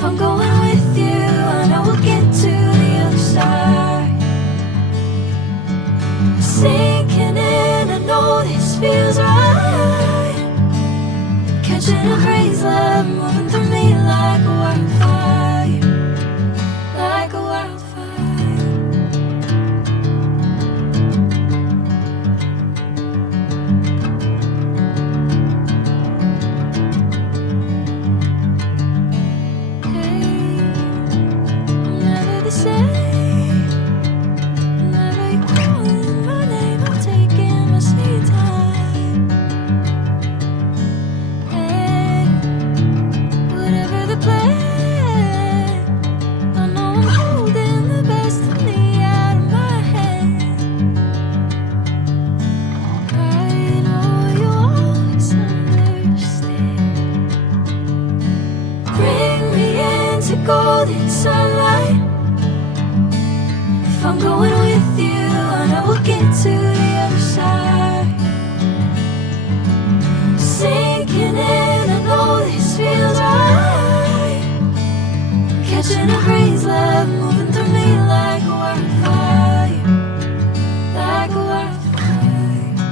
If I'm going with you, I know we'll get to the other side. Sinking in, I know this feels right. Catching a crazy love moving through me like a wildfire, like a wildfire. Golden sunlight. If I'm going with you, I know we'll get to the other side. Sinking in, I know this feels right. Catching a crazy love moving through me